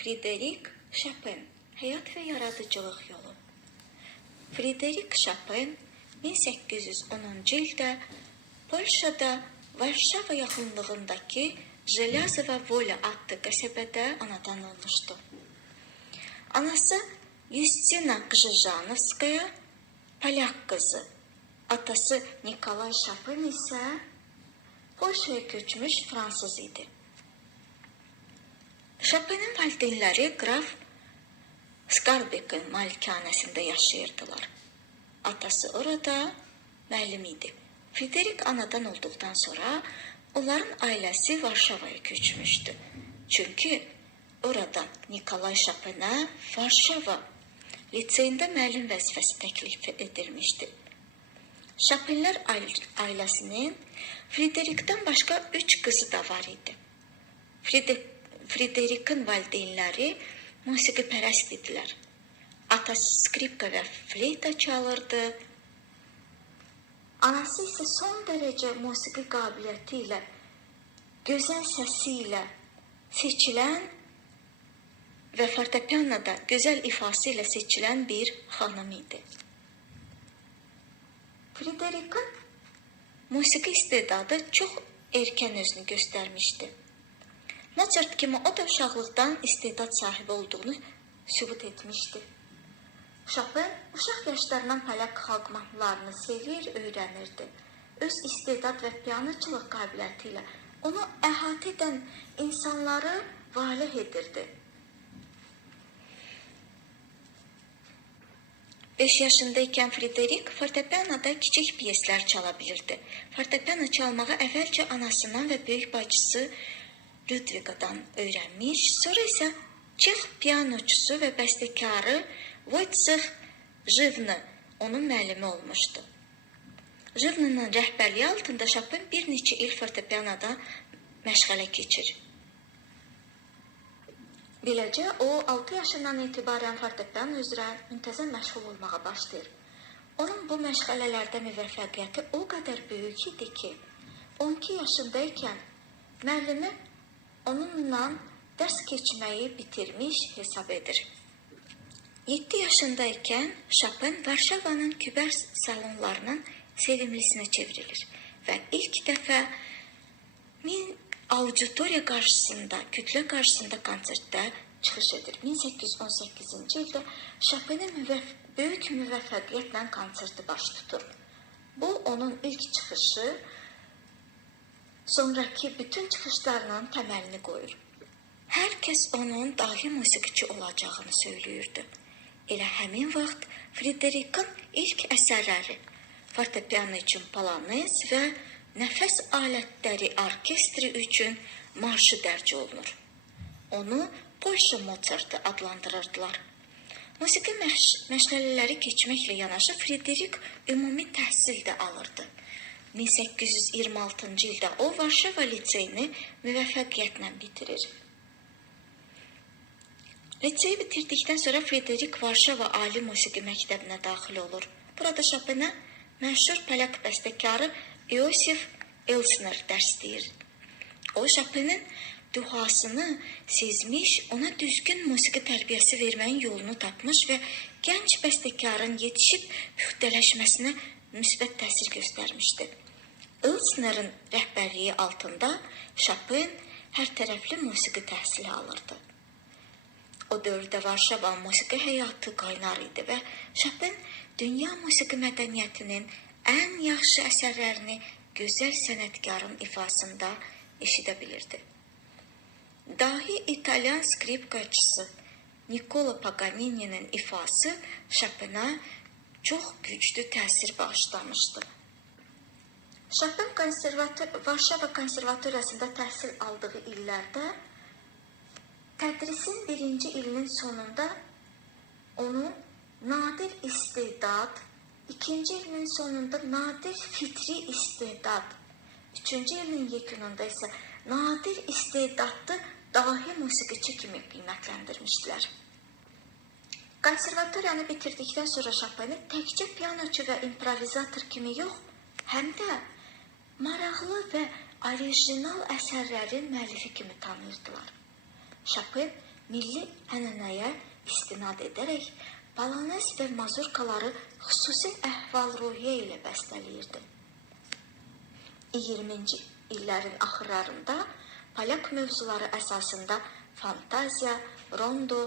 Frédéric Chopin, həyat və yaradıcılıq yolu. Frédéric Chopin 1810-cu ildə Polşada Varşava yaxınlığındakı Jelyazowa Wola adlı qəsəbədə anadan olmuşdu. Anası Yustina Krzyżanowskaya, Polyak qızı. Atası Nikolay Chopin isə Polşaya köçmüş Fransız idi. Chopin'in valideynləri qraf Skarbekin malikanəsində yaşayırdılar. Atası orada müəllim idi. Frédéric anadan olduqdan sonra onların ailəsi Varşavaya köçmüşdü. Çünki orada Nikolay Chopin'ə Varşava liseyində müəllim vəzifəsi təklif edilmişdi. Chopinlər ailəsinin Frédéric'dən başqa 3 qızı da var idi. Frédéric'in valideynləri musiqipərəst idilər. Atası skripka və fleyta çalırdı. Anası isə son dərəcə musiqi qabiliyyəti ilə, gözəl səsi ilə seçilən və fortepianoda gözəl ifası ilə seçilən bir xanım idi. Frédéric'in musiqi istedadı çox erkən özünü göstərmişdi. Mozart kimi o da uşaqlıqdan istedad sahibi olduğunu sübut etmişdi. Chopin uşaq yaşlarından polyak xalq mahnılarını sevir, öyrənirdi. Öz istedad və pianoçuluq qabiliyyəti ilə onu əhatə edən insanları valeh edirdi. 5 yaşındaykən Frédéric fortepianoda kiçik pyeslər çala bilirdi. Fortepiano çalmağı əvvəlcə anasından və böyük bacısı Ludvigadan öyrənmiş, sonra isə Çex pianoçusu və bəstəkarı Wojciech Żywny onun müəllimi olmuşdu. Żywny'nin rəhbərliyi altında Chopin bir neçə il fortepianoda məşğələ keçir. Beləcə, o 6 yaşından etibarən fortepiano üzrə müntəzəm məşğul olmağa başlayır. Onun bu məşğələlərdə müvəffəqiyyəti o qədər böyük idi ki, 12 yaşındaykən müəllimi onunla dərs keçməyi bitirmiş hesab edir. 7 yaşındaykən Chopin Varşavanın kübar salonlarının sevimlisinə çevrilir və ilk dəfə auditoriya qarşısında, kütlə qarşısında konsertdə çıxış edir. 1818-ci ildə Chopin'in böyük müvəffəqiyyətlə konserti baş tutur. Bu, onun ilk çıxışı, sonraki bütün çıxışlarının təməlini qoyur. Hər kəs onun dahi musiqiçi olacağını söyləyirdi. Elə həmin vaxt Frédéric'in ilk əsərləri fortepiano üçün polonez və nəfəs alətləri orkestri üçün marşı dərc olunur. Onu Polşa Mozartı adlandırırdılar. Musiqi məşğələləri keçməklə yanaşı Frédéric ümumi təhsil də alırdı. 1826-cı ildə o Varşava liseyini müvəffəqiyyətlə bitirir. Liseyi bitirdikdən sonra Frédéric Varşava Ali Musiqi Məktəbinə daxil olur. Burada Chopin'ə məşhur polyak bəstəkarı Iosif Elsner dərs deyir. O, Chopin'in duhasını sezmiş, ona düzgün musiqi tərbiyəsi verməyin yolunu tapmış və gənc bəstəkarın yetişib püxtələşməsinə müsbət təsir göstərmişdi. Elsner'in rəhbərliyi altında Chopin hər tərəfli musiqi təhsili alırdı. O dövrdə Varşava musiqi həyatı qaynar idi və Chopin dünya musiqi mədəniyyətinin ən yaxşı əsərlərini gözəl sənətkarın ifasında eşidə bilirdi. Dahi İtalyan skripkaçısı Niccolo Paganini'nin ifası Chopin'a çox güclü təsir bağışlamışdı. Chopin Varşava konservatoriyasında təhsil aldığı illərdə tədrisin 1-ci ilinin sonunda onu nadir istedad, 2-ci ilinin sonunda nadir fitri istedad, 3-cü ilin yekununda isə nadir istedadlı dahi musiqiçi kimi qiymətləndirmişdilər. Konservatoriyanı bitirdikdən sonra Chopin'i təkcə pianoçu və improvizator kimi yox, həm də maraqlı və orijinal əsərlərin müəllifi kimi tanıyırdılar. Chopin milli ənənəyə istinad edərək balanes və mazurkaları xüsusi əhval-ruhiyyə ilə bəstələyirdi. 20-ci illərin axırlarında polyak mövzuları əsasında fantaziya, rondo,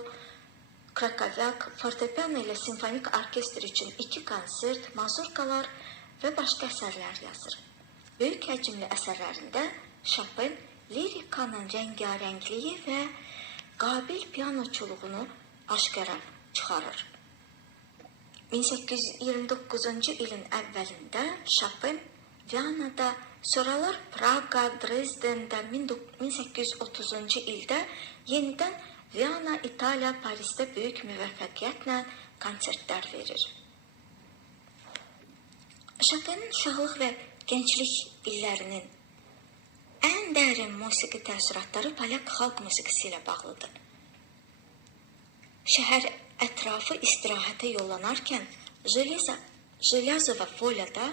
krakovyak, fortepiano ilə simfonik orkestr üçün 2 konsert, mazurkalar və başqa əsərlər yazır. Böyük həcmli əsərlərində Chopin lirikanın rəngarəngliyi və qabil pianoçuluğunu aşkara çıxarır. 1829-cu ilin əvvəlində Chopin Viyanada, sonralar Praga, Dresdendə, 1830-cu ildə yenidən Viyana, İtaliya, Parisdə böyük müvəffəqiyyətlə konsertlər verir. Chopinin uşaqlıq və gənclik illərinin ən dərin musiqi təəssüratları polyak xalq musiqisi ilə bağlıdır. Şəhər ətrafı istirahətə yollanarkən Jelyazova Volyada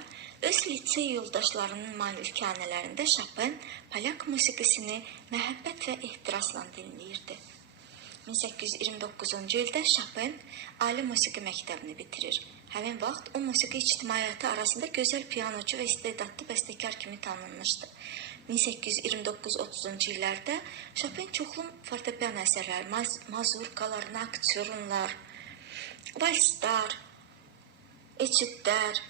öz lisey yoldaşlarının malikanələrində Chopin polyak musiqisini məhəbbət və ehtirasla dinləyirdi. 1829-cu ildə Chopin ali musiqi məktəbini bitirir. Həmin vaxt o musiqi ictimaiyyəti arasında gözəl pianoçu və istedadlı bəstəkar kimi tanınmışdı. 1829-30-cu illərdə Chopin çoxlu fortepiano əsərləri, mazurkalar, nokturnalar, valslar, etüdlər,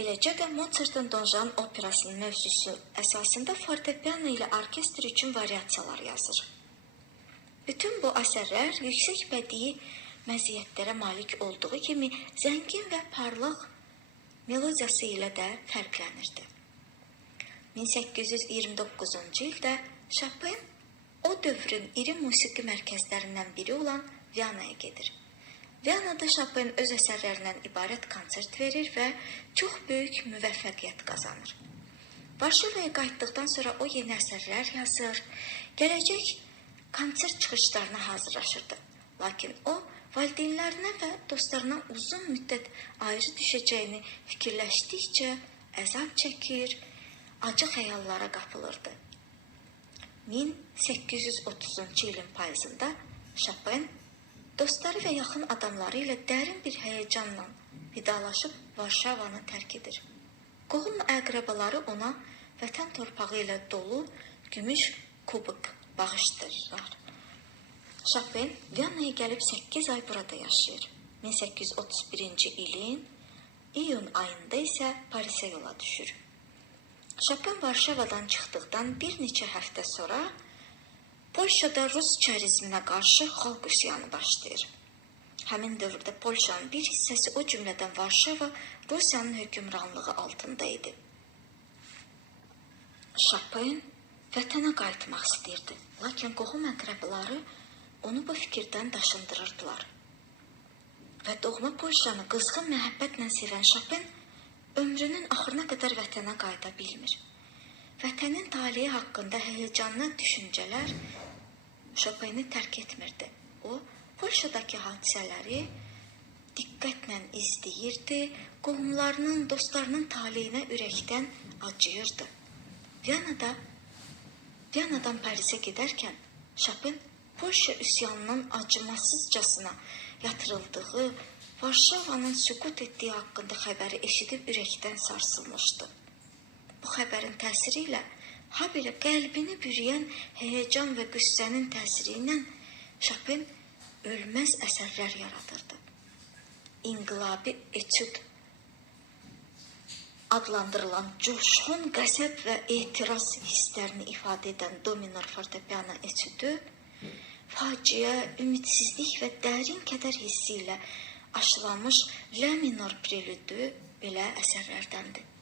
eləcə də Mozartın Don Juan operasının mövzusu əsasında fortepiano ilə orkestr üçün variasiyalar yazır. Bütün bu əsərlər yüksək bədii məziyyətlərə malik olduğu kimi zəngin və parlaq melodiyası ilə də fərqlənirdi. 1829-cu ildə Chopin o dövrün iri musiqi mərkəzlərindən biri olan Viyanaya gedir. Viyanada Chopin öz əsərlərindən ibarət konsert verir və çox böyük müvəffəqiyyət qazanır. Varşavaya qayıtdıqdan sonra o yeni əsərlər yazır, gələcək konsert çıxışlarına hazırlaşırdı. Lakin o, valideynlərinə və dostlarına uzun müddət ayrı düşəcəyini fikirləşdikcə əzab çəkir, acı xəyallara qapılırdı. 1830-cu ilin payızında Chopin dostları və yaxın adamları ilə dərin bir həyəcanla vidalaşıb Varşavanı tərk edir. Qohum əqrəbaları ona vətən torpağı ilə dolu gümüş kubik bağışdırırlar. Chopin Viyanaya gəlib 8 ay burada yaşayır. 1831-ci ilin iyun ayında isə Parisə yola düşür. Chopin Varşavadan çıxdıqdan bir neçə həftə sonra Polşada Rus çarizminə qarşı xalq üsyanı başlayır. Həmin dövrdə Polşanın bir hissəsi, o cümlədən Varşava, Rusiyanın hökmranlığı altında idi. Chopin vətənə qayıtmaq istəyirdi, lakin qohum əqrəbaları onu bu fikirdən daşındırırdılar. Və doğma Polşanı qızğın məhəbbətlə sevən Chopin ömrünün axırına qədər vətənə qayıda bilmir. Vətənin taleyi haqqında həyəcanlı düşüncələr Chopini tərk etmirdi. O, Polşadakı hadisələri diqqətlə izləyirdi, qohumlarının, dostlarının taleyinə ürəkdən acıyırdı. Viyanadan Parisə gedərkən Chopin Polşa üsyanının acımasızcasına yatırıldığı, Varşavanın sükut etdiyi haqqında xəbəri eşidib ürəkdən sarsılmışdı. Bu xəbərin təsiri ilə, habelə qəlbini bürüyən həyəcan və qüssənin təsiri ilə Chopin ölməz əsərlər yaradırdı. İnqilabi etüd adlandırılan coşqun qəzəb və etiraz hisslərini ifadə edən do minor fortepiano etüdü, faciə, ümidsizlik və dərin kədər hissi ilə aşılanmış la minor prelüdü belə əsərlərdəndir.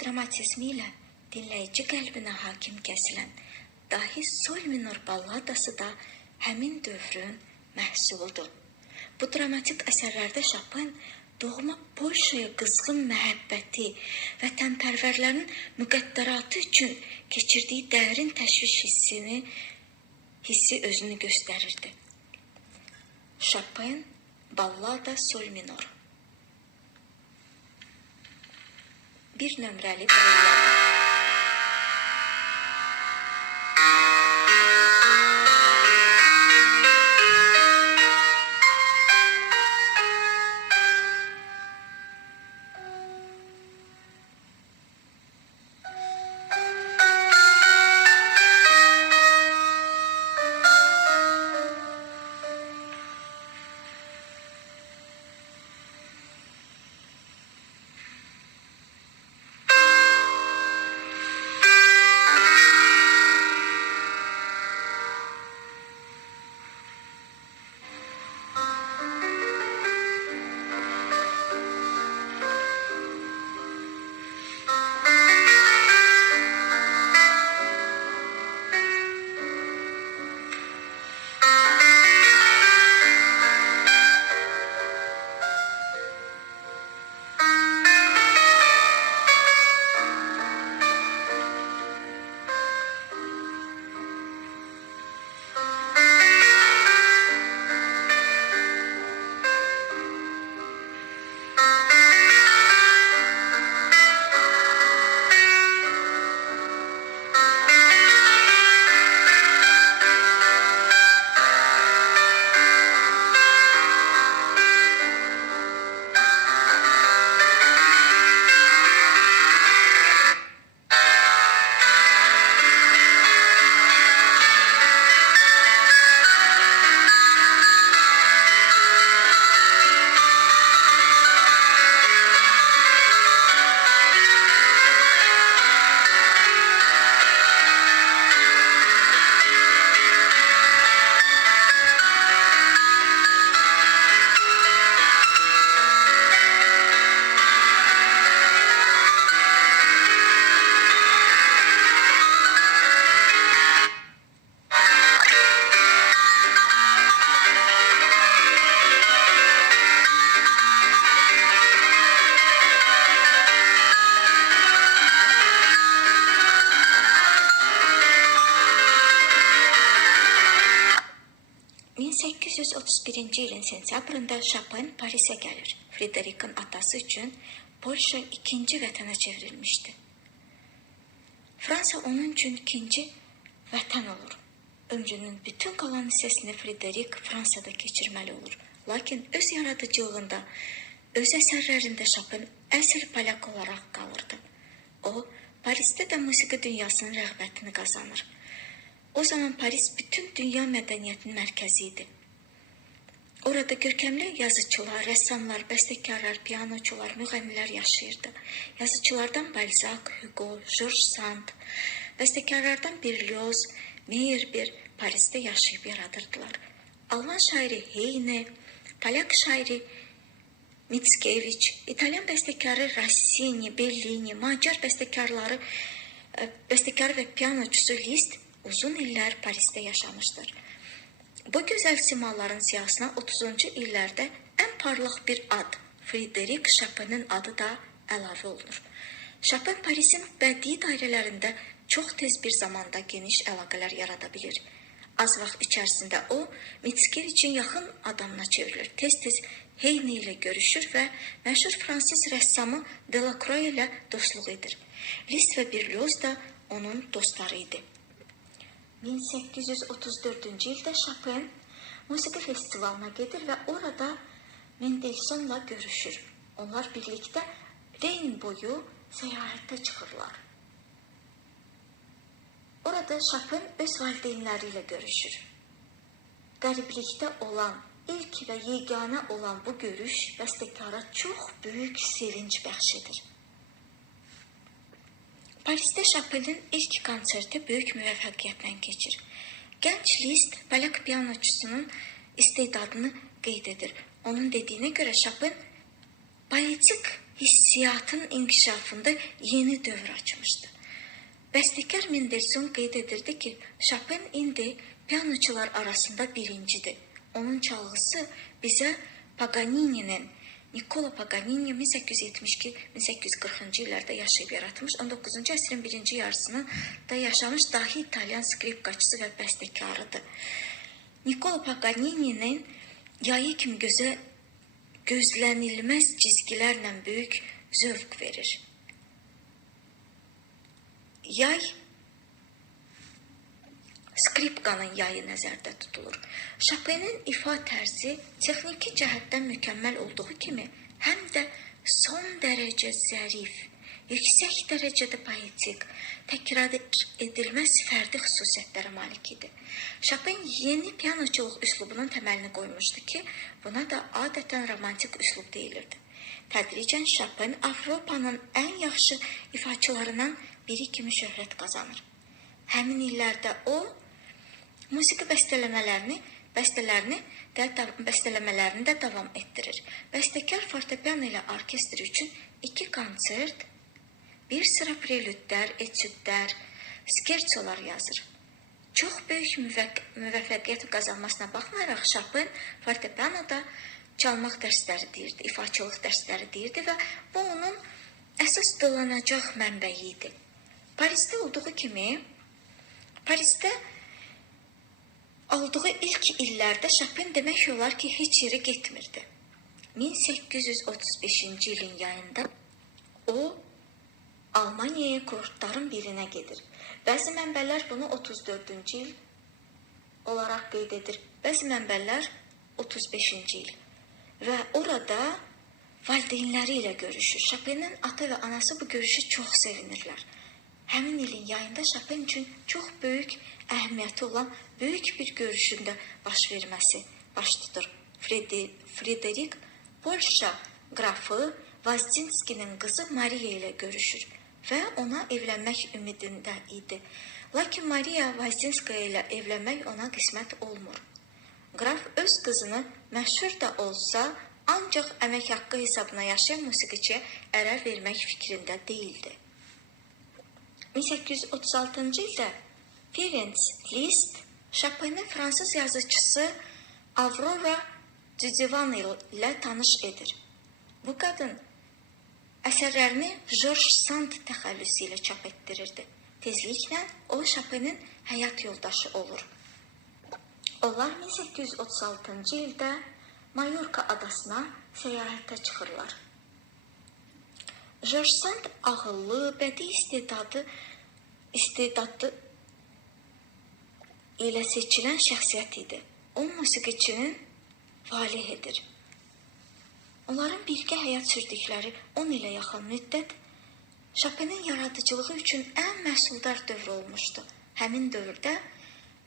dramatizmi ilə dinləyici qəlbinə hakim kəsilən dahi sol minor balladası da həmin dövrün məhsuludur. Bu dramatik əsərlərdə Chopin doğma Polşaya qızğın məhəbbəti, vətənpərvərlərin müqəddəratı üçün keçirdiyi dərin təşviş hissi özünü göstərirdi. Chopin, Ballada Sol minor. Bir nömrəli ballada. ...1831-ci ilin sentyabrında Chopin Parisə gəlir. Friderikin atası üçün Polşa ikinci vətənə çevrilmişdi. Fransa onun üçün ikinci vətən olur. Ömrünün bütün qalan hissəsini Friderik Fransada keçirməli olur. Lakin öz yaradıcılığında, öz əsərlərində Chopin əsl polyak olaraq qalırdı. O, Parisdə də musiqi dünyasının rəğbətini qazanır. O zaman Paris bütün dünya mədəniyyətinin mərkəzi idi. Orada görkəmli yazıçılar, rəssamlar, bəstəkarlar, pianoçular, müğənnilər yaşayırdı. Yazıçılardan Balzac, Hugo, George Sand, bəstəkarlardan Berlioz, Meyerbeer Parisdə yaşayıb yaradırdılar. Alman şairi Heine, polyak şairi Mickiewicz, İtalyan bəstəkarı Rossini, Bellini, Macar bəstəkarı və pianoçusu Liszt uzun illər Parisdə yaşamışdır. Bu gözəl simaların siyahısına 30-cu illərdə ən parlaq bir ad, Friderik Chopinin adı da əlavə olunur. Chopin Parisin bədii dairələrində çox tez bir zamanda geniş əlaqələr yarada bilir. Az vaxt içərisində o, Mickiewiczin yaxın adamına çevrilir. Tez-tez Heine ilə görüşür və məşhur fransız rəssamı Delacroix ilə dostluq edir. Liszt və Berlioz da onun dostları idi. 1834-cü ildə Chopin musiqi festivalına gedir və orada Mendelssohnla görüşür. Onlar birlikdə Reyn boyu səyahətə çıxırlar. Orada Chopin öz valideynləri ilə görüşür. Qəriblikdə olan, ilk və yeganə olan bu görüş bəstəkara çox böyük sevinç bəxş edir. Parisdə Chopinin ilk konserti böyük müvəffəqiyyətlə keçir. Gənc Liszt polyak pianoçusunun istedadını qeyd edir. Onun dediyinə görə Chopin poetik hissiyatın inkişafında yeni dövr açmışdı. Bəstəkar Mendelssohn qeyd edirdi ki, Chopin indi pianoçular arasında birincidir. Onun çalğısı bizə Niccolo Paganini 1872-1840-cı illərdə yaşayıb yaratmış, 19-cu əsrin birinci yarısını da yaşamış dahi İtalyan skripkaçısı və bəstəkarıdır. Niccolo Paganini'nin yayı kimi gözlənilməz cizgilərlə böyük zövq verir. Yay, skripkanın yayı nəzərdə tutulur. Chopin'in ifa tərzi texniki cəhətdən mükəmməl olduğu kimi, həm də son dərəcə zərif, yüksək dərəcədə poetik, təkrar edilməz fərdi xüsusiyyətlərə malik idi. Chopin yeni pianoçuluq üslubunun təməlini qoymuşdu ki, buna da adətən romantik üslub deyilirdi. Tədricən Chopin Avropanın ən yaxşı ifaçılarından biri kimi şöhrət qazanır. Həmin illərdə o, musiqi bəstələmələrini də davam etdirir. Bəstəkar fortepiano ilə orkestr üçün 2 konsert, bir sıra prelüdlər, etüdlər, skertsolar yazır. Çox böyük müvəffəqiyyət qazanmasına baxmayaraq Chopin fortepianoda çalmaq dərsləri deyirdi, ifaçılıq dərsləri deyirdi və bu onun əsas dolanacaq mənbəyi idi. Parisdə olduğu kimi, Parisdə aldığı ilk illərdə Chopin demək olar ki, heç yerə getmirdi. 1835-ci ilin yayında o, Almaniyaya kurortların birinə gedir. Bəzi mənbələr bunu 34-cü il olaraq qeyd edir, bəzi mənbələr 35-ci il. Və orada valideynləri ilə görüşür. Chopin'in ata və anası bu görüşü çox sevinirlər. Həmin ilin yayında Chopin üçün çox böyük əhəmiyyəti olan böyük bir görüşündə baş verməsi baş tutur. Frederick Polşa qrafı Vazzinskinin qızı Maria ilə görüşür və ona evlənmək ümidində idi. Lakin Maria Vazzinskaya ilə evlənmək ona qismət olmur. Qraf öz qızını məşhur da olsa, ancaq əmək haqqı hesabına yaşayan musiqiçiyə ərə vermək fikrində deyildi. 1836-cı ildə Ferenc Liszt Chopin'in fransız yazıcısı Aurora Dudevant ilə tanış edir. Bu qadın əsərlərini George Sand təxəllüsü ilə çap etdirirdi. Tezliklə o Chopin'in həyat yoldaşı olur. Onlar 1836-cı ildə Mallorca adasına səyahətə çıxırlar. George Sand ağıllı, bədii istedadlı ilə seçilən şəxsiyyət idi. O, musiqiçinin valihidir. Onların birgə həyat sürdükləri 10 ilə yaxın müddət Chopin'in yaradıcılığı üçün ən məhsuldar dövr olmuşdu. Həmin dövrdə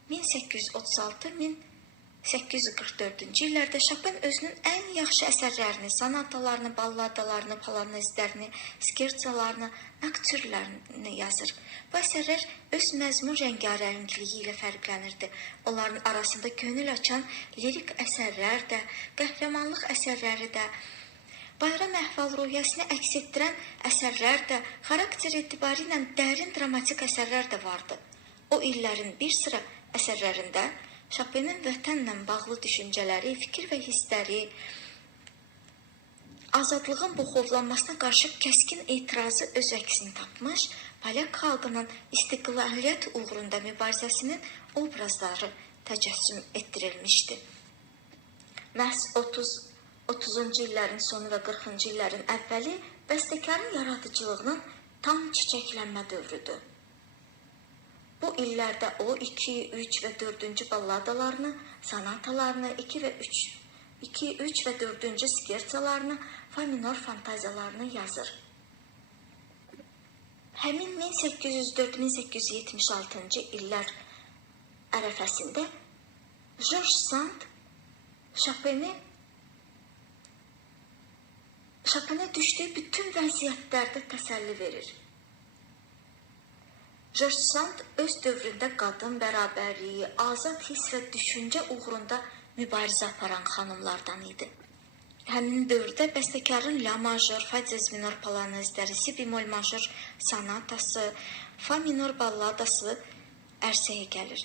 1836-1844-cü illərdə Chopin özünün ən yaxşı əsərlərini, sonatalarını, balladalarını, polonezlərini, skertsalarını, nokturlarını yazır. Bu əsərlər öz məzmun rəngarəngliyi ilə fərqlənirdi. Onların arasında könül açan lirik əsərlər də, qəhrəmanlıq əsərləri də, bayram əhval-ruhiyyəsini əks etdirən əsərlər də, xarakter etibarı ilə dərin dramatik əsərlər də vardı. O illərin bir sıra əsərlərində Chopin'in vətənlə bağlı düşüncələri, fikir və hissləri, azadlığın buxovlanmasına qarşı kəskin etirazı öz əksini tapmış, polyak xalqının istiqlaliyyət uğrunda mübarizəsinin obrazları təcəssüm etdirilmişdi. Məhz 30-cu illərin sonu və 40-cı illərin əvvəli bəstəkarın yaradıcılığının tam çiçəklənmə dövrüdür. Bu illərdə o 2, 3 və 4-cü balladalarını, sonatalarını, 2, 3 və 4-cü skertsalarını, fa minor fantaziyalarını yazır. Həmin 1804-1876-cı illər ərəfəsində George Sand Chopin'e düşdüyü bütün vəziyyətlərdə təsəlli verir. George Sand öz dövründə qadın bərabərliyi, azad hiss və düşüncə uğrunda mübarizə aparan xanımlardan idi. Həmin dövrdə bəstəkarın la major, fa diez minor polonezləri, si bemol major sonatası, fa minor balladası ərsəyə gəlir.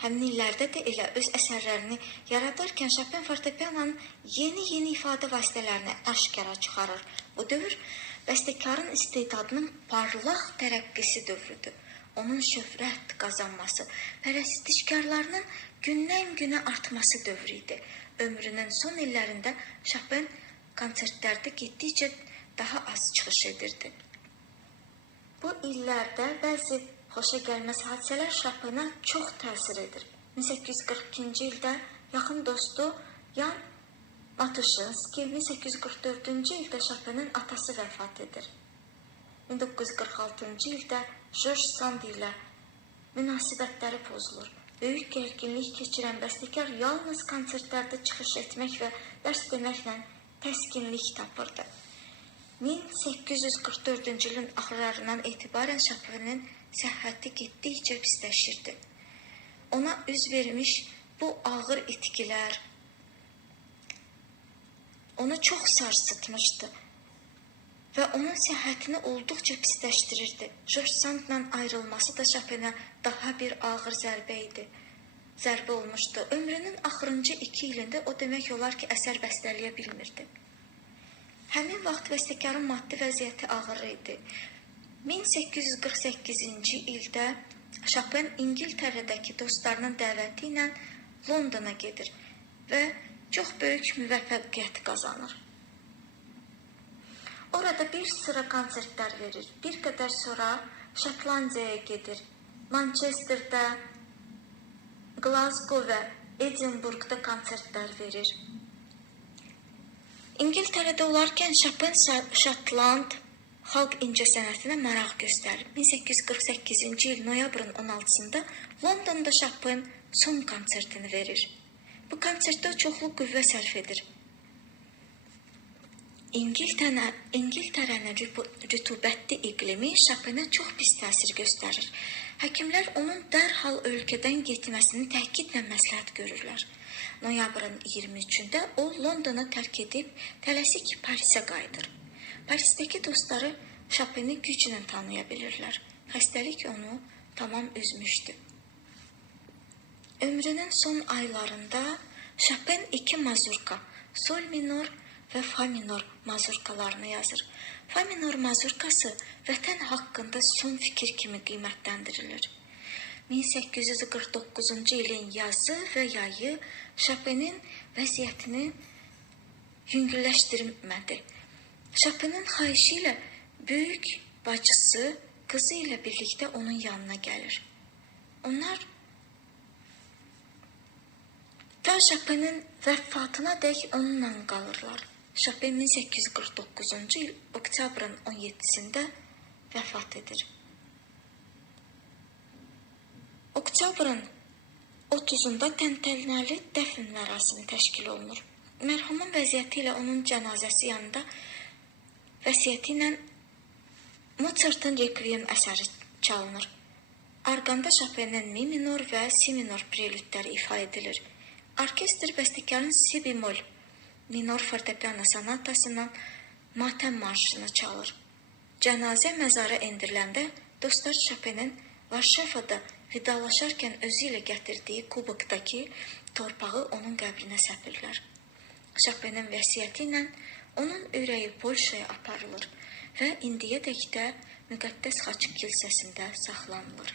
Həmin illərdə də elə öz əsərlərini yaradarkən Chopin fortepianonun yeni ifadə vasitələrini aşkara çıxarır. Bu dövr bəstəkarın istedadının parlaq tərəqqisi dövrüdür. Onun şöhrət qazanması, pərəstişkarlarının gündən-günə artması dövrü idi. Ömrünün son illərində Chopin konsertlərdə getdikcə daha az çıxış edirdi. Bu illərdə bəzi xoşagəlməz hadisələr Chopinə çox təsir edir. 1842-ci ildə yaxın dostu Yan Matuszynski, 1844-cü ildə Chopinin atası vəfat edir. 1946-cı ildə George Sand ilə münasibətləri pozulur. Böyük gərginlik keçirən bəstəkar yalnız konsertlərdə çıxış etmək və dərs deməklə təskinlik tapırdı. 1844-cü ilin axırlarından etibarən Chopinin səhhəti getdikcə pisləşirdi. Ona üz vermiş bu ağır itkilər onu çox sarsıtmışdı və onun səhhətini olduqca pisləşdirirdi. George Sandla ayrılması da Chopinə daha bir ağır zərbə olmuşdu. Ömrünün axırıncı 2 ilində o demək olar ki, əsər bəstələyə bilmirdi. Həmin vaxt bəstəkarın maddi vəziyyəti ağır idi. 1848-ci ildə Chopin İngiltərədəki dostlarının dəvəti ilə Londona gedir və çox böyük müvəffəqiyyət qazanır. Orada bir sıra konsertlər verir. Bir qədər sonra Şotlandiyaya gedir. Manchesterdə, Glasgow və Edinburghda konsertlər verir. İngiltərədə olarkən Chopin Şotland xalq incəsənətinə maraq göstərir. 1848-ci il noyabrın 16-sında Londonda Chopin son konsertini verir. Bu konsertdə çoxlu qüvvə sərf edir. İngiltərənin rütubətli iqlimi Chopinə çox pis təsir göstərir. Həkimlər onun dərhal ölkədən getməsini təkidlə məsləhət görürlər. Noyabrın 23-də o Londonu tərk edib tələsik Parisə qayıdır. Parisdəki dostları Chopini güclə tanıya bilirlər. Xəstəlik onu tamam üzmüşdü. Ömrünün son aylarında Chopin 2 mazurka, sol minor və fa minor mazurkalarını yazır. Fa minor mazurkası vətən haqqında son fikir kimi qiymətləndirilir. 1849-cu ilin yazı və yayı Chopinin vəziyyətini yüngülləşdirmədi. Chopinin xahişi ilə böyük bacısı qızı ilə birlikdə onun yanına gəlir. Onlar da Chopinin vəfatına dək onunla qalırlar. Chopin 1849-cu il oktyabrın 17-sində vəfat edir. Oktyabrın 30-da təntənəli dəfn mərasimi təşkil olunur. Mərhumun vəziyyəti ilə onun cənazəsi yanında vəsiyyəti ilə Mozart'ın Requiem əsəri çalınır. Arqanda Chopin'in mi minor və si minor prelüdləri ifa edilir. Orkestr bəstəkarın si bemol minor fortepiano sonatasından matəm marşını çalır. Cənazə məzara endiriləndə dostlar Chopin'in Varşavada vidalaşarkən özü ilə gətirdiyi kubokdakı torpağı onun qəbrinə səpirlər. Chopin'in vəsiyyəti ilə onun ürəyi Polşaya aparılır və indiyədək də Müqəddəs Xaç kilsəsində saxlanılır.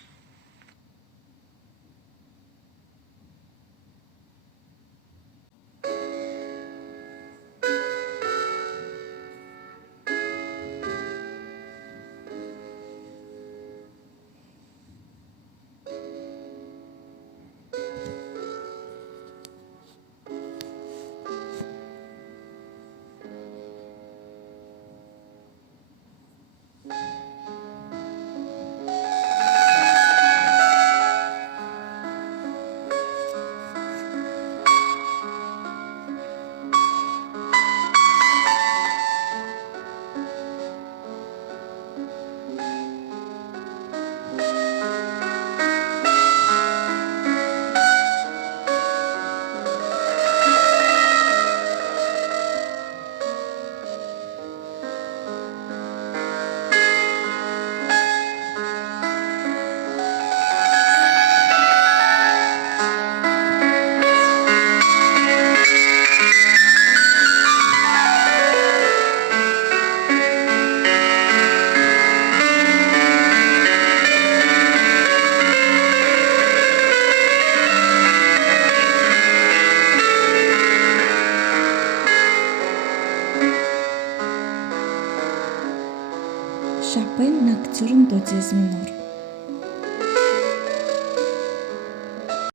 Chopin Nocturne do Diez minor.